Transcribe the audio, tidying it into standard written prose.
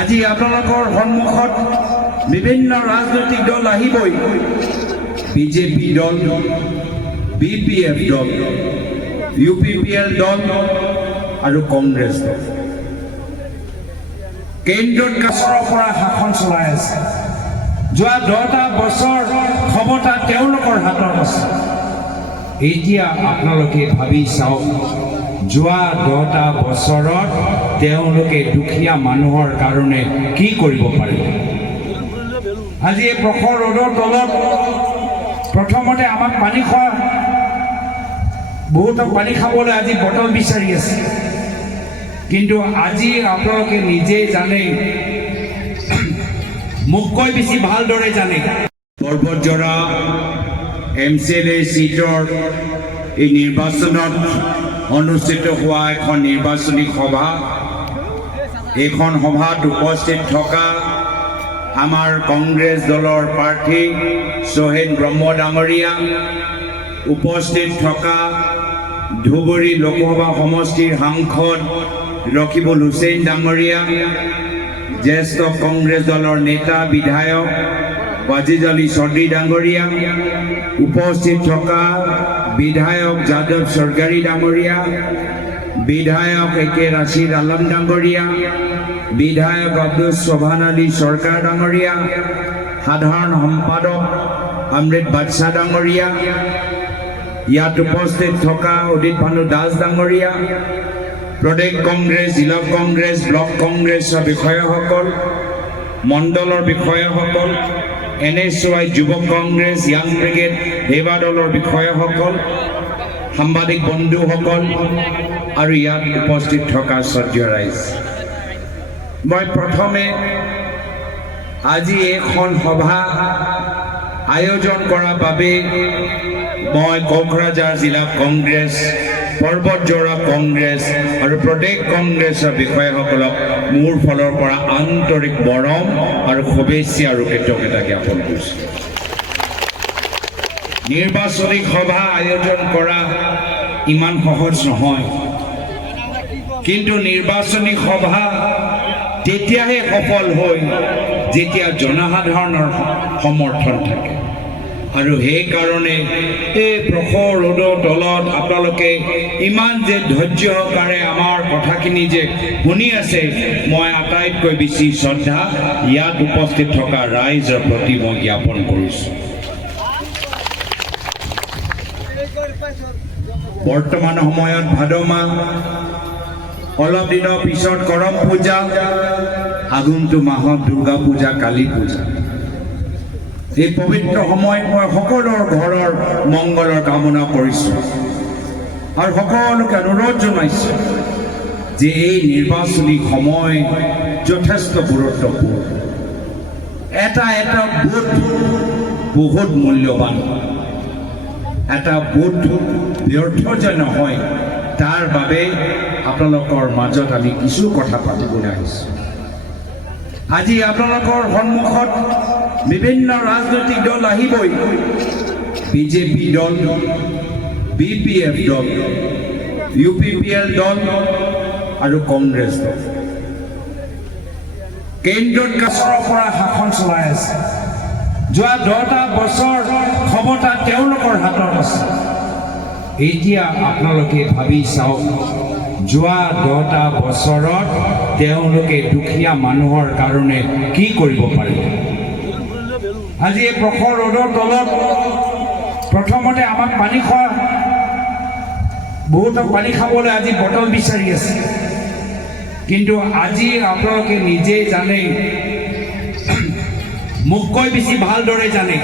আজি আপোনালোকৰ সন্মুখত বিভিন্ন ৰাজনৈতিক দল আহিবই। বিজেপি দল, বিপিএফ দল, ইউপিপিএল দল আৰু কংগ্ৰেছ দল কেন্দ্ৰত কাছৰ পৰা শাসন চলাই আছে। যোৱা 10টা বছৰ ক্ষমতা তেওঁলোকৰ হাতত আছে। এতিয়া আপোনালোকে ভাবি চাওক, যোৱা 10টা বছৰত তেওঁলোকে দুখীয়া মানুহৰ কাৰণে কি কৰিব পাৰিব। আজি এই প্ৰখৰ ৰ'দৰ তলত প্ৰথমতে আমাক পানী খোৱা, বহুতক পানী খাবলৈ আজি বটল বিচাৰি আছে। কিন্তু আজি আপোনালোকে নিজেই জানে, মোতকৈ বেছি ভালদৰে জানে, পৰ্বতজৰা MCLA চিটৰ এই নিৰ্বাচনত অনুষ্ঠিত হোৱা এখন নিৰ্বাচনী সভা, এইখন সভাত উপস্থিত থকা আমাৰ কংগ্ৰেছ দলৰ প্ৰাৰ্থী সোহেন ব্ৰহ্ম ডাঙৰীয়া, উপস্থিত থকা ধুবুৰী লোকসভা সমষ্টিৰ সাংসদ ৰকিবুল হুছেইন ডাঙৰীয়া, জ্যেষ্ঠ কংগ্ৰেছ দলৰ নেতা বিধায়ক ৱাজিজ আলী চৌধুৰী ডাঙৰীয়া, উপস্থিত থকা বিধায়ক যাদৱ চৰকাৰী ডাঙৰীয়া, বিধায়ক একে ৰাছিদ আলম ডাঙৰীয়া, বিধায়ক আব্দুল সোবহান আলী চৰকাৰ ডাঙৰীয়া, সাধাৰণ সম্পাদক অমৃত বাদশাহ ডাঙৰীয়া, ইয়াত উপস্থিত থকা উদিত ভানু দাস ডাঙৰীয়া, প্ৰদেশ কংগ্ৰেছ, জিলা কংগ্ৰেছ, ব্লক কংগ্ৰেছৰ বিষয়াসকল, মণ্ডলৰ বিষয়াসকল, NSY যুৱ কংগ্ৰেছ, য়াং ব্ৰিগেড সেৱা দলৰ বিষয়াসকল, সাংবাদিক বন্ধুসকল আৰু ইয়াত উপস্থিত থকা শ্ৰদ্ধেয় ৰাইজ, মই প্ৰথমে আজি এইখন সভা আয়োজন কৰাৰ বাবে মই কোকৰাঝাৰ জিলা কংগ্ৰেছ, পৰ্বতজৰা কংগ্ৰেছ আৰু প্ৰদেশ কংগ্ৰেছৰ বিষয়াসকলক মোৰ ফালৰ পৰা আন্তৰিক মৰম আৰু শুভেচ্ছা আৰু কৃতজ্ঞতা জ্ঞাপন কৰিছোঁ। নিৰ্বাচনী সভা আয়োজন কৰা ইমান সহজ নহয়, কিন্তু নিৰ্বাচনী সভা তেতিয়াহে সফল হয় যেতিয়া জনসাধাৰণৰ সমৰ্থন থাকে। আৰু সেইকাৰণে এই প্ৰখৰ ৰ'দৰ তলত আপোনালোকে ইমান যে ধৈৰ্য সহকাৰে আমাৰ কথাখিনি যে শুনি আছে, মই আটাইতকৈ বেছি শ্ৰদ্ধা ইয়াত উপস্থিত থকা ৰাইজৰ প্ৰতি মই জ্ঞাপন কৰিছোঁ। বৰ্তমান সময়ত ভাদ মাহ, অলপ দিনৰ পিছত কৰম পূজা, আগন্তুক মাহত দুৰ্গা পূজা, কালী পূজা। এই পবিত্ৰ সময়ত মই সকলোৰ ঘৰৰ মংগলৰ কামনা কৰিছোঁ আৰু সকলোকে অনুৰোধ জনাইছোঁ যে এই নিৰ্বাচনী সময় যথেষ্ট গুৰুত্বপূৰ্ণ। এটা ভোট বহুত মূল্যৱান। এটা ভোট ব্যৰ্থ যে নহয়, তাৰ বাবে আপোনালোকৰ মাজত আমি কিছু কথা পাতিবলৈ আহিছোঁ। আজি আপোনালোকৰ সন্মুখত বিভিন্ন ৰাজনৈতিক দল আহিবই। বিজেপি দল, বিপিএফ দল, ইউপিপিএল দল আৰু কংগ্ৰেছ দল কেন্দ্ৰত কাছৰ পৰা শাসন চলাই আছে। যোৱা 10টা বছৰ ক্ষমতা তেওঁলোকৰ হাতত আছে। এতিয়া আপোনালোকে ভাবি চাওক, যোৱা 10টা বছৰত তেওঁলোকে দুখীয়া মানুহৰ কাৰণে কি কৰিব পাৰিব। আজি এই প্ৰখৰ ৰ'দৰ তলত প্ৰথমতে আমাক পানী খোৱা, বহুতক পানী খাবলৈ আজি বটল বিচাৰি আছে। কিন্তু আজি আপোনালোকে নিজেই জানে, মোতকৈ বেছি ভালদৰে জানে।